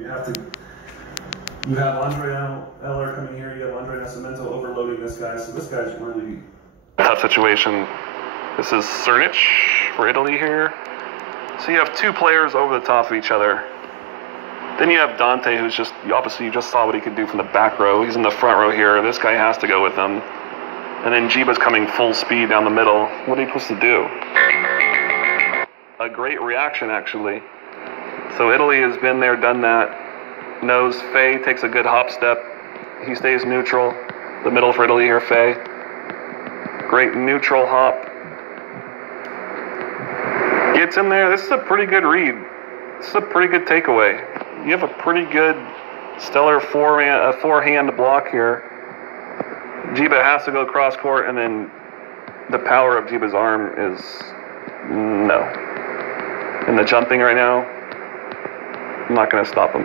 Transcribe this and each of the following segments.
You have Andre Eller coming here, you have Andre Nascimento overloading this guy, so this guy's really tough situation. This is Cernic for Italy here. So you have two players over the top of each other. Then you have Dante, who's just, obviously you just saw what he could do from the back row. He's in the front row here. This guy has to go with him. And then Giba's coming full speed down the middle. What are you supposed to do? A great reaction, actually. So Italy has been there, done that. Knows Fei takes a good hop step. He stays neutral. The middle for Italy here, Fei. Great neutral hop. Gets in there. This is a pretty good read. This is a pretty good takeaway. You have a pretty good stellar forehand block here. Giba has to go cross court, and then the power of Giba's arm is no. And the jumping right now, I'm not going to stop him.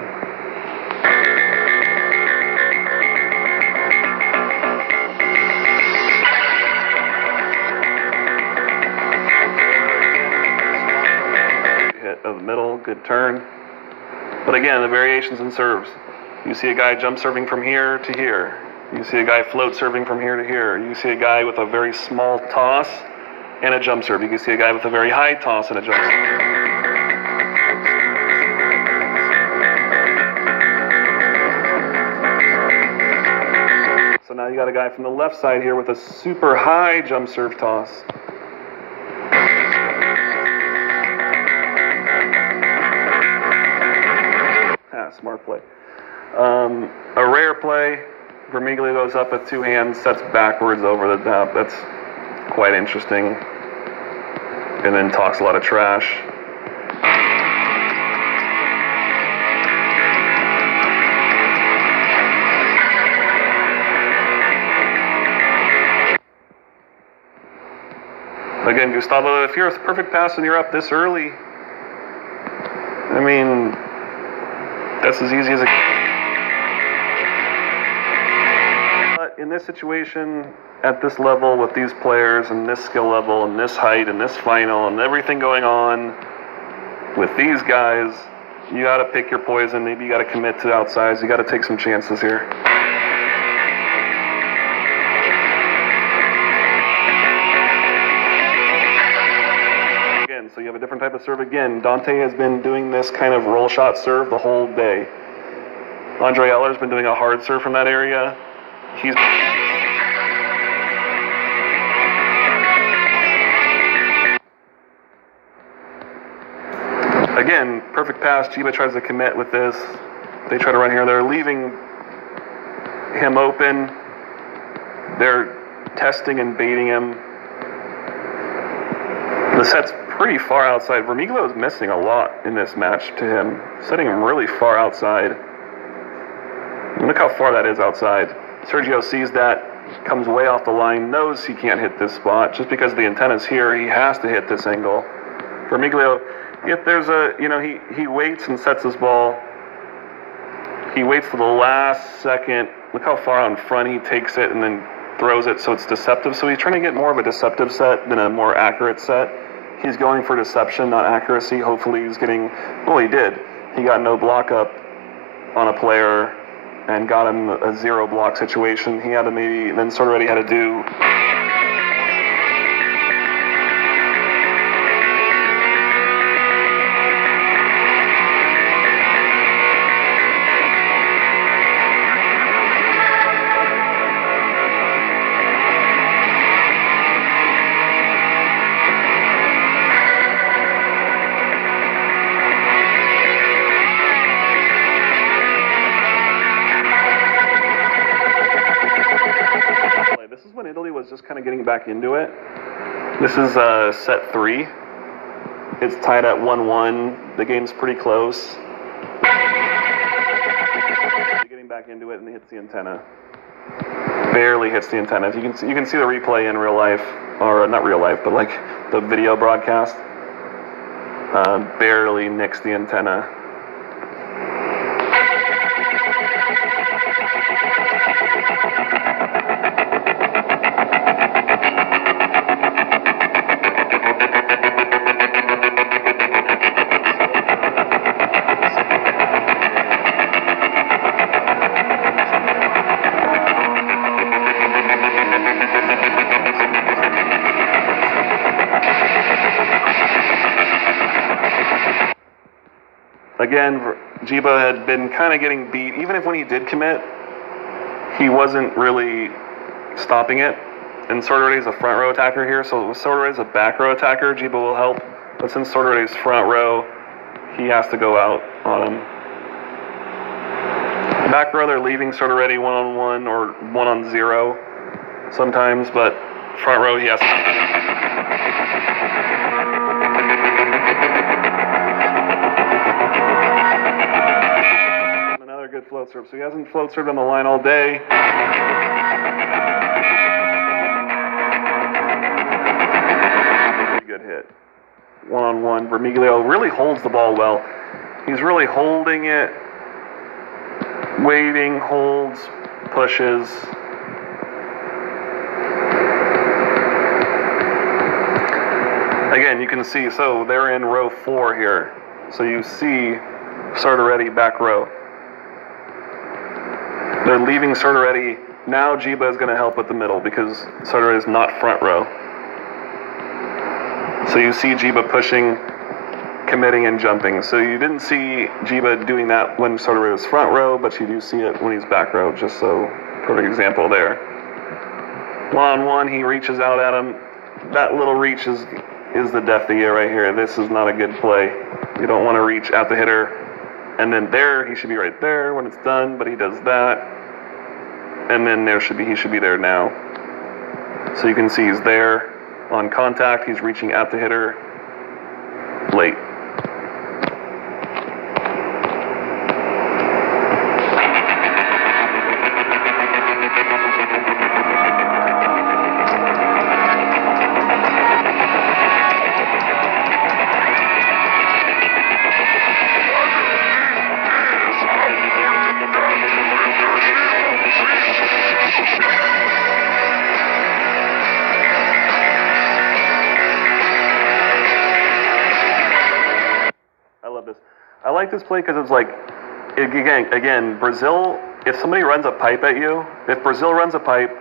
Hit of the middle, good turn. But again, the variations in serves. You see a guy jump serving from here to here. You see a guy float serving from here to here. You see a guy with a very small toss and a jump serve. You can see a guy with a very high toss and a jump serve. So now you got a guy from the left side here with a super high jump serve toss. Smart play. A rare play. Vermiglia goes up with two hands, sets backwards over the top. That's quite interesting. And then talks a lot of trash. Again, Gustavo, if you're a perfect pass and you're up this early, I mean, that's as easy as it. But in this situation, at this level, with these players and this skill level and this height and this final and everything going on with these guys, you got to pick your poison. Maybe you got to commit to outsides. You got to take some chances here. So you have a different type of serve again. Dante has been doing this kind of roll shot serve the whole day. Andre Eller's been doing a hard serve from that area. He's again, perfect pass. Giba tries to commit with this. They try to run here. They're leaving him open. They're testing and baiting him. The set's pretty far outside. Vermiglia is missing a lot in this match to him, setting him really far outside. Look how far that is outside. Sergio sees that, comes way off the line, knows he can't hit this spot. Just because the antenna's here, he has to hit this angle. Vermiglia, if there's a, he waits and sets his ball. He waits for the last second. Look how far out in front he takes it and then throws it so it's deceptive. So he's trying to get more of a deceptive set than a more accurate set. He's going for deception, not accuracy. Hopefully he's getting, well, he did. He got no block up on a player and got him a zero block situation. He had to maybe, then sort of already had to do. Just kind of getting back into it. This is set 3. It's tied at 1-1. The game's pretty close. Getting back into it and it hits the antenna. Barely hits the antenna. You can see the replay in real life, or not real life, but like the video broadcast. Barely nicks the antenna. Again, Jiba had been kind of getting beat. Even if when he did commit, he wasn't really stopping it. And Sorteretti is a front row attacker here, so with Sorteretti as a back row attacker, Jiba will help. But since Sorteretti's front row, he has to go out on him. Back row, they're leaving Sorteretti one-on-one or one-on-0 sometimes, but front row, he has to. Another good float serve. So he hasn't float served on the line all day. Pretty good hit. One-on-one. Vermiglio really holds the ball well. He's really holding it, waiting, holds, pushes. Again, you can see, so they're in row 4 here. So you see Sorteretti back row. They're leaving Sorteretti. Now Jiba is going to help with the middle because Sorteretti is not front row. So you see Jiba pushing, committing, and jumping. So you didn't see Jiba doing that when Sorteretti was front row, but you do see it when he's back row, just so, perfect example there. One-on-one, he reaches out at him. That little reach is the death of the year right here. This is not a good play. You don't want to reach at the hitter. And then there, he should be right there when it's done, but he does that. And then he should be there now. So you can see he's there on contact. He's reaching at the hitter late. I like this play because it's like, again, Brazil, if somebody runs a pipe at you, if Brazil runs a pipe,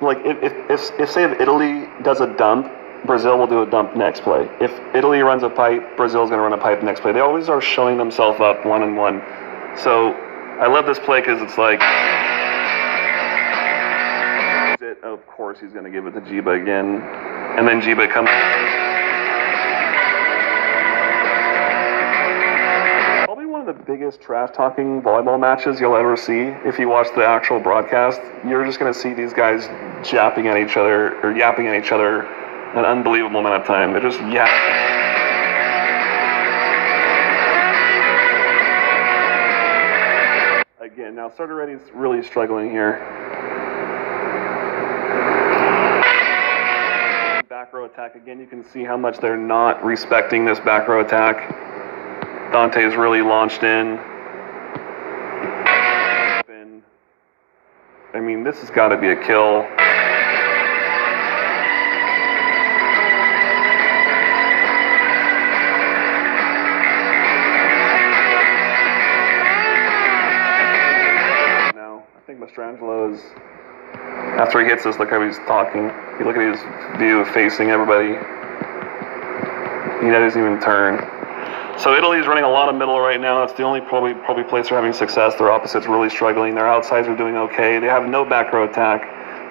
like if say if Italy does a dump, Brazil will do a dump next play. If Italy runs a pipe, Brazil's going to run a pipe next play. They always are showing themselves up one-on-one. So I love this play because it's like, of course he's going to give it to Jiba again. And then Jiba comes. The biggest trash-talking volleyball matches you'll ever see. If you watch the actual broadcast, you're just going to see these guys yapping at each other an unbelievable amount of time. They're just yapping. Again, now Sorteretti's really struggling here. Back row attack. Again, you can see how much they're not respecting this back row attack. Dante's really launched in. I mean, this has got to be a kill. No, I think Mastrangelo is, after he hits this, look how he's talking. You look at his view facing everybody. He doesn't even turn. So Italy's running a lot of middle right now. That's the only probably place they're having success. Their opposites really struggling. Their outsides are doing okay. They have no back row attack.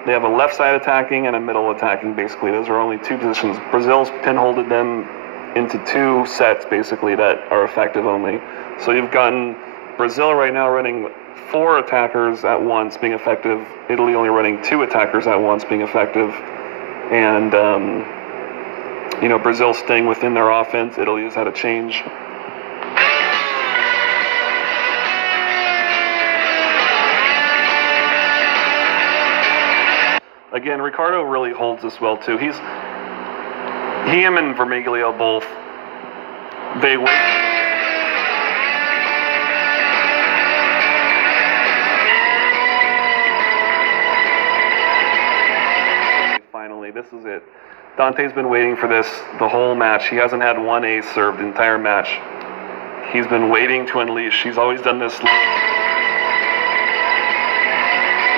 They have a left side attacking and a middle attacking, basically. Those are only two positions. Brazil's pinholded them into 2 sets, basically, that are effective only. So you've gotten Brazil right now running 4 attackers at once being effective. Italy only running 2 attackers at once being effective. And, you know, Brazil staying within their offense. Italy has had a change. Again, Ricardo really holds this well too. Him and Vermiglio both, they win. Finally, this is it. Dante's been waiting for this the whole match. He hasn't had one ace served the entire match. He's been waiting to unleash. He's always done this. You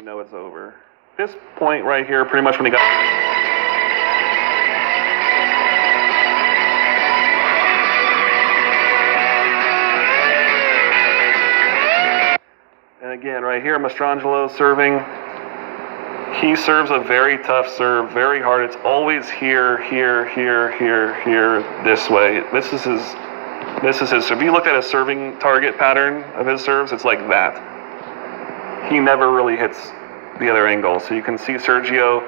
know it's over. This point right here, pretty much when he got... right here, Mastrangelo serving. He serves a very tough serve, very hard. It's always here, this way. This is his serve. If you look at a serving target pattern of his serves, it's like that. He never really hits the other angle. So you can see Sergio,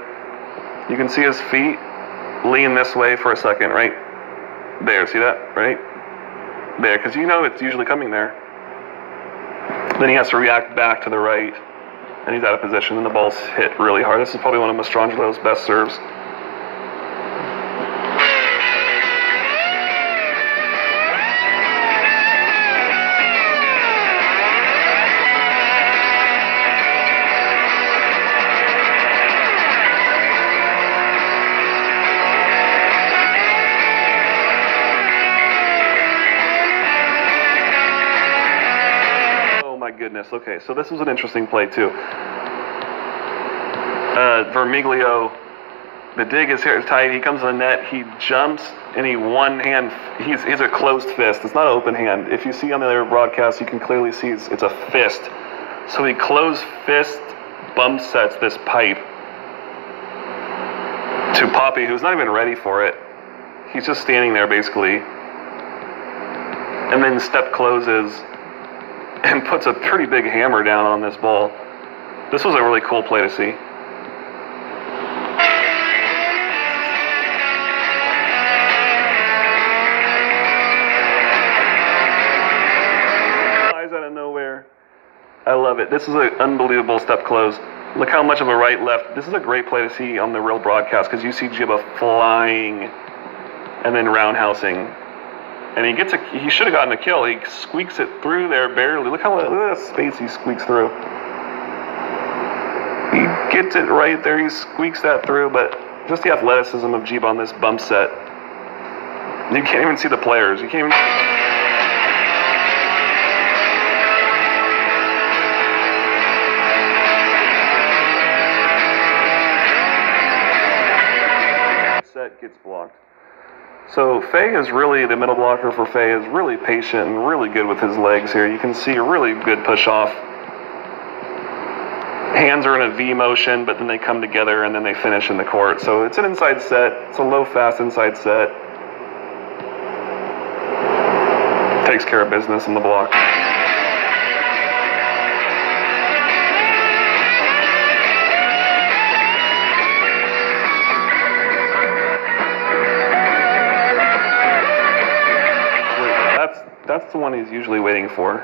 you can see his feet lean this way for a second, right? There, see that, right? There, because you know it's usually coming there. Then he has to react back to the right, and he's out of position, and the ball's hit really hard. This is probably one of Mastrangelo's best serves. Goodness. Okay, so this was an interesting play too. Vermiglio, the dig is here tight. He comes to the net. He jumps and he one hand. He's a closed fist. It's not an open hand. If you see on the other broadcast, you can clearly see it's a fist. So he closed fist bump sets this pipe to Poppy, who's not even ready for it. He's just standing there basically, and then step closes and puts a pretty big hammer down on this ball. This was a really cool play to see. Flies out of nowhere. I love it. This is an unbelievable step close. Look how much of a right left. This is a great play to see on the real broadcast because you see Gibba flying and then roundhousing. And he should have gotten a kill. He squeaks it through there barely. Look at that space he squeaks through. He gets it right there. He squeaks that through, but just the athleticism of Gibba on this bump set. You can't even see the players. You can't even set gets blocked. So Fei is really, the middle blocker for Fei is really patient and really good with his legs here. You can see a really good push off. Hands are in a V motion, but then they come together and then they finish in the court. So it's an inside set. It's a low fast inside set. Takes care of business in the block. That's the one he's usually waiting for.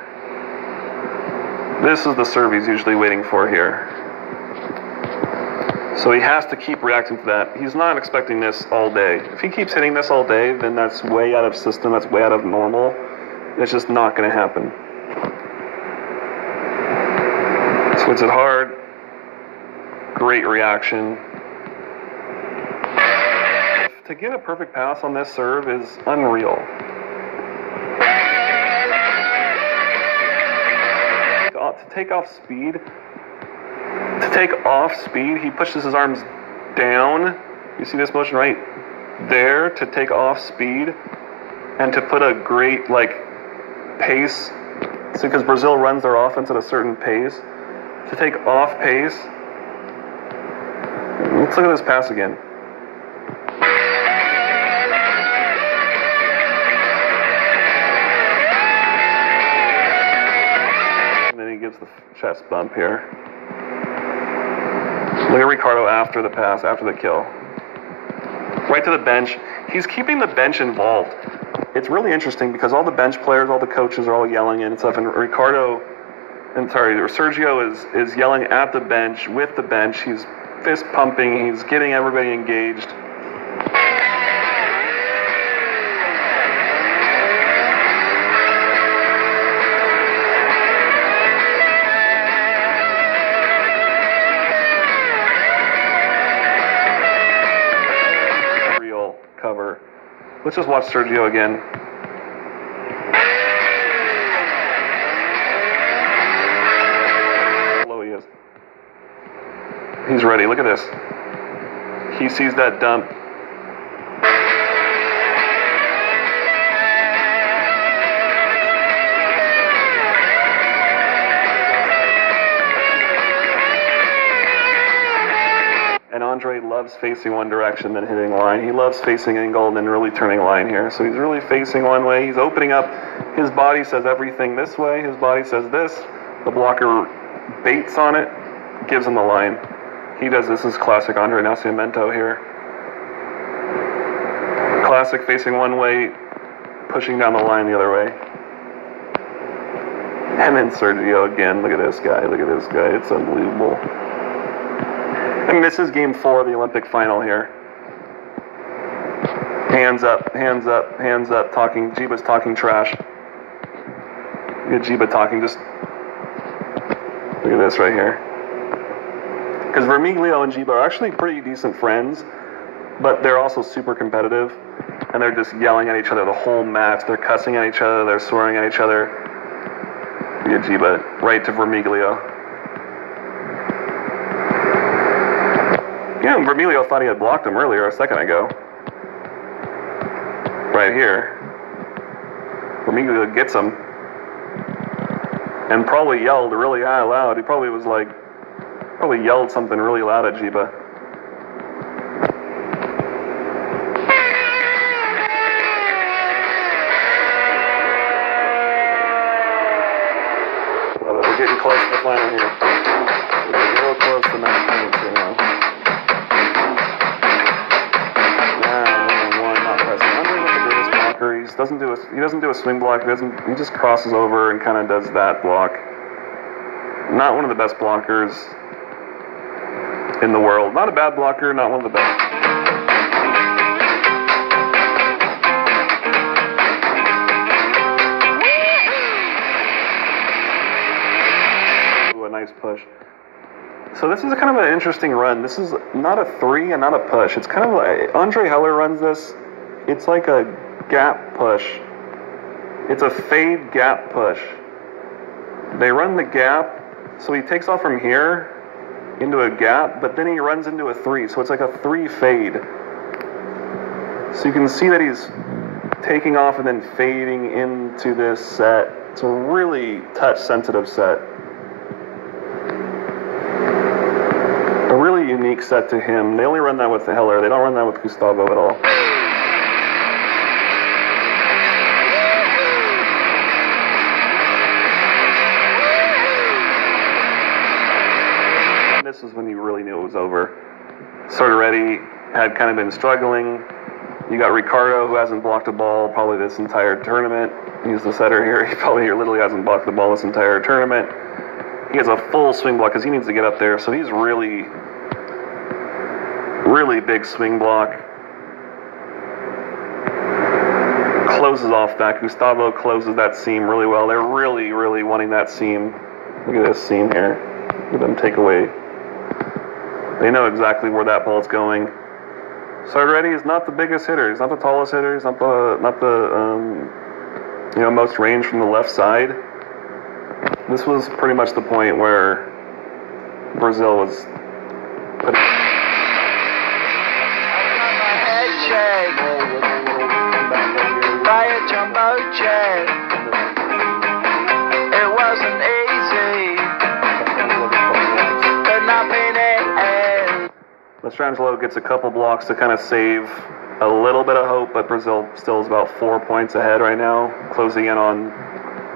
This is the serve he's usually waiting for here. So he has to keep reacting to that. He's not expecting this all day. If he keeps hitting this all day, then that's way out of system, that's way out of normal. It's just not going to happen. Swings it hard. Great reaction. To get a perfect pass on this serve is unreal. To take off speed, he pushes his arms down. You see this motion right there to take off speed and to put a great pace. So because Brazil runs their offense at a certain pace, to take off pace. Let's look at this pass again. Gives the chest bump here. Look at Ricardo after the pass, after the kill. Right to the bench. He's keeping the bench involved. It's really interesting because all the bench players, all the coaches are all yelling and stuff, and Sergio is yelling at the bench, with the bench. He's fist pumping, he's getting everybody engaged. Cover. Let's just watch Sergio again. Low he is. He's ready. Look at this. He sees that dump. facing one direction than hitting line. He loves facing angle and then really turning line here. So he's really facing one way. He's opening up. His body says everything this way. His body says this. The blocker baits on it, gives him the line. He does this is classic Andre Nascimento here. Classic facing one way, pushing down the line the other way. And then Sergio again. Look at this guy. Look at this guy. It's unbelievable. And this is game 4 of the Olympic final here. Hands up, hands up, hands up. Talking. Giba's talking trash. Look at Giba talking. Just look at this right here. Because Vermiglio and Giba are actually pretty decent friends, but they're also super competitive, and they're just yelling at each other the whole match. They're cussing at each other. They're swearing at each other. Look at Giba right to Vermiglio. Yeah, Vermiglio thought he had blocked him earlier a second ago. Right here. Vermiglio gets him. And probably yelled really loud. He probably was like, yelled something really loud at Giba. Well, we're getting close to the final here. We're getting real close to match points here now. He doesn't do a swing block. He just crosses over and kind of does that block. Not one of the best blockers in the world. Not a bad blocker, not one of the best. Ooh, a nice push. So this is kind of an interesting run. This is not a 3 and not a push. It's kind of like Andre Heller runs this. It's like a gap push. It's a fade gap push. They run the gap, so he takes off from here into a gap, but then he runs into a 3, so it's like a 3 fade. So you can see that he's taking off and then fading into this set. It's a really touch-sensitive set. A really unique set to him. They only run that with Heller. They don't run that with Gustavo at all. This is when you really knew it was over. Sorteretti had kind of been struggling. You got Ricardo, who hasn't blocked a ball probably this entire tournament. He's the setter here. He probably literally hasn't blocked the ball this entire tournament. He has a full swing block because he needs to get up there. So he's really, really big swing block. Closes off that. Gustavo closes that seam really well. They're really, really wanting that seam. Look at this seam here. Look at them take away. They know exactly where that ball's going. Sorteretti is not the biggest hitter. He's not the tallest hitter. He's not the most range from the left side. This was pretty much the point where Brazil was putting. Buy a jumbo jet. It wasn't easy, but nothing else. Mastrangelo gets a couple blocks to kind of save a little bit of hope, but Brazil still is about 4 points ahead right now, closing in on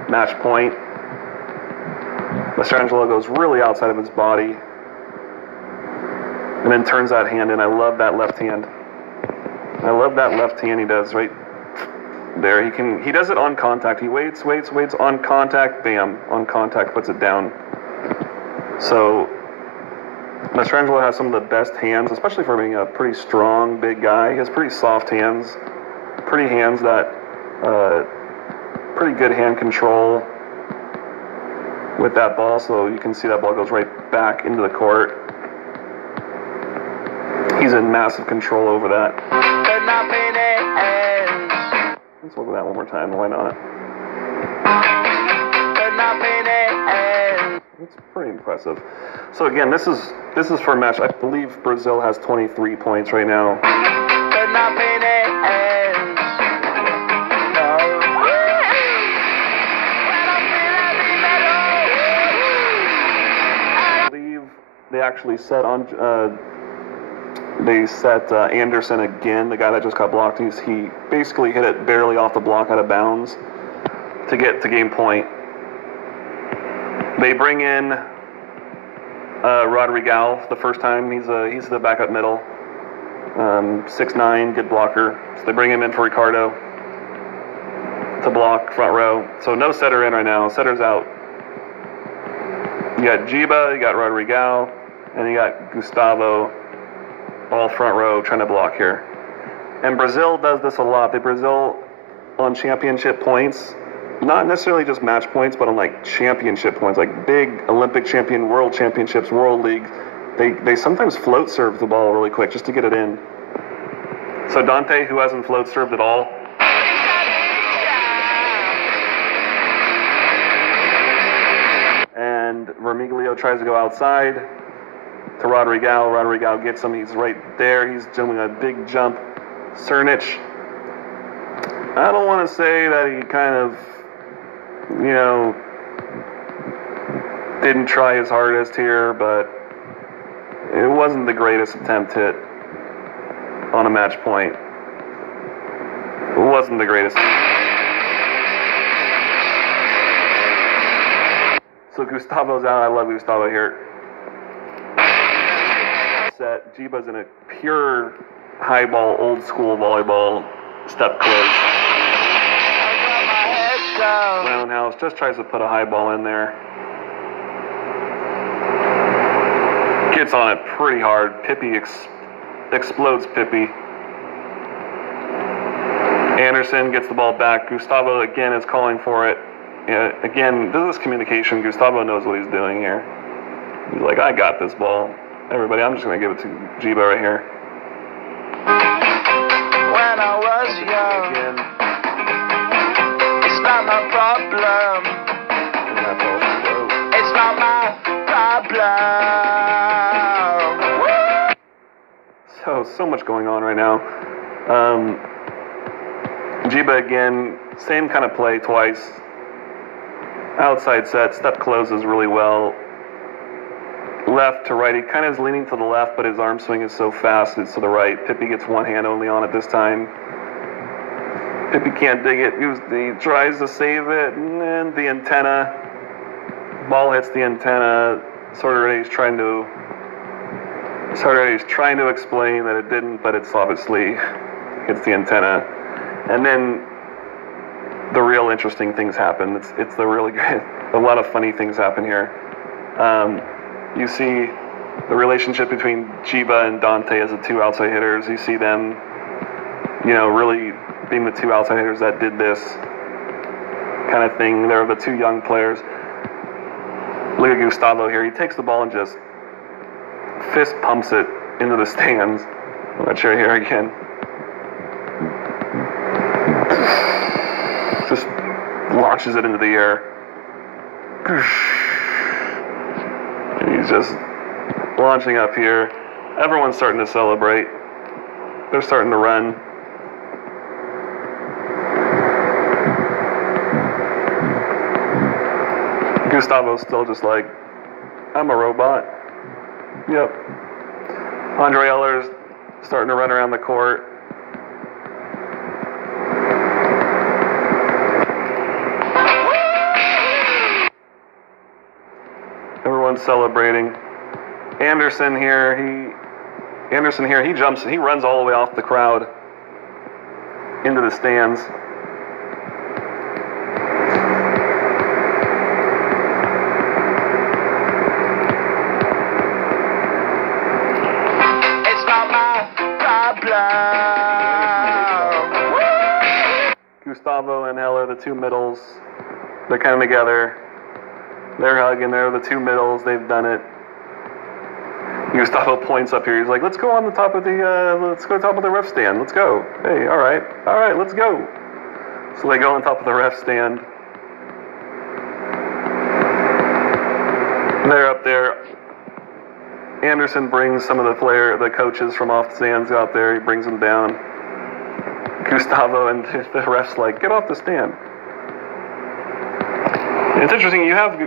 match point. Mastrangelo goes really outside of his body and then turns that hand in. I love that left hand. I love that left hand he does right there. He does it on contact. He waits on contact, bam, on contact, puts it down. So Mastrangelo has some of the best hands, especially for being a pretty strong, big guy. He has pretty soft hands, pretty hands that, pretty good hand control with that ball. So you can see that ball goes right back into the court. He's in massive control over that. Let's look at that one more time. Why not? It's pretty impressive. So again, this is for a match. I believe Brazil has 23 points right now. I believe they actually set on They set Anderson again, the guy that just got blocked. He basically hit it barely off the block out of bounds to get to game point. They bring in Rodriguez the first time. He's the backup middle. 6'9", good blocker. So they bring him in for Ricardo to block front row. So no setter in right now. Setter's out. You got Giba, you got Rodriguez, and you got Gustavo, all front row trying to block here. And Brazil does this a lot. Brazil on championship points, not necessarily just match points, but on like championship points, like big Olympic champion, world championships, world league. They sometimes float serve the ball really quick just to get it in. So Dante, who hasn't float served at all, and Vermiglio tries to go outside to Rodriguez. Rodriguez gets him. He's right there. He's doing a big jump. Cernic, I don't want to say that he kind of, didn't try his hardest here, but it wasn't the greatest attempt hit on a match point. It wasn't the greatest. So Gustavo's out. I love Gustavo here. Set. Giba's in a pure high ball, old school volleyball step close. Roundhouse just tries to put a high ball in there. Gets on it pretty hard. Pippi explodes Pippi. Anderson gets the ball back. Gustavo again is calling for it. Again, this is communication. Gustavo knows what he's doing here. He's like, I got this ball. Everybody, I'm just going to give it to Giba right here. When I was young, Again. it's not my problem. And that's all she wrote. It's not my problem. So much going on right now. Giba again, same kind of play twice. Outside set, step closes really well. Left to right, he kind of is leaning to the left, but his arm swing is so fast, it's to the right. Pippi gets one hand only on it this time. Pippi can't dig it. He tries to save it, and then the antenna. Ball hits the antenna. Sorteri's trying to explain that it didn't, but it's obviously hits the antenna. And then the real interesting things happen. It's the really good. A lot of funny things happen here. You see the relationship between Giba and Dante as the two outside hitters. You see them, really being the two outside hitters that did this kind of thing. They're the two young players. Look at Gustavo here. He takes the ball and just fist pumps it into the stands. I'm not sure here again. Just launches it into the air. And he's just launching up here. Everyone's starting to celebrate. They're starting to run. Gustavo's still just like, I'm a robot. Yep. Andre Eller's starting to run around the court. Everyone's celebrating. Anderson here, he jumps, he runs all the way off the crowd into the stands. It's not my problem. Gustavo and Heller, the two middles, they're kind of together. They're hugging. They're the two middles. They've done it. Gustavo points up here. He's like, "Let's go on the top of the ref stand. Let's go. Hey, all right, let's go." So they go on top of the ref stand. They're up there. Anderson brings some of the coaches from off the stands out there. He brings them down. Gustavo and the ref's like, "Get off the stand." It's interesting. You have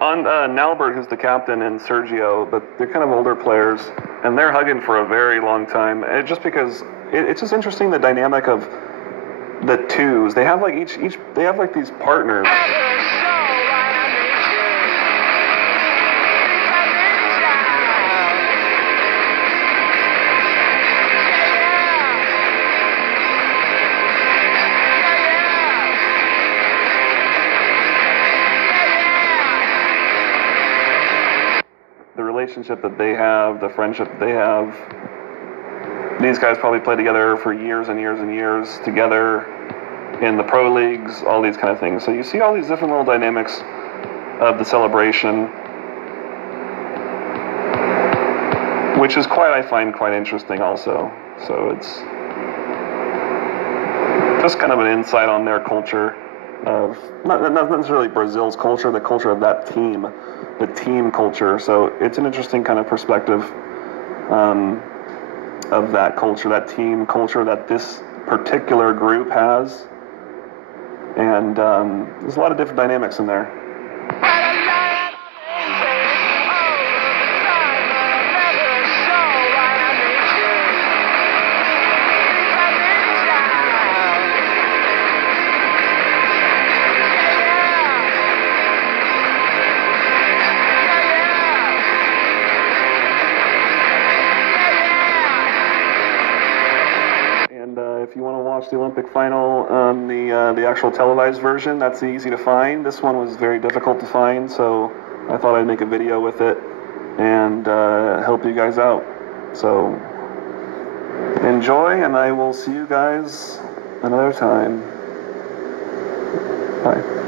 on Nalbert, who's the captain, and Sergio, but they're kind of older players. and they're hugging for a very long time. Just because it's just interesting the dynamic of the twos. They have like each they have like these partners. The relationship that they have, the friendship that they have. These guys probably played together for years and years and years together in the pro leagues, all these kind of things. So you see all these different little dynamics of the celebration, which is I find quite interesting also. So it's just kind of an insight on their culture of, not necessarily Brazil's culture, the culture of that team, the team culture. So it's an interesting kind of perspective of that culture, that team culture that this particular group has. And there's a lot of different dynamics in there. If you want to watch the Olympic final on the actual televised version, that's easy to find. This one was very difficult to find, so I thought I'd make a video with it and help you guys out. So enjoy, and I will see you guys another time. Bye.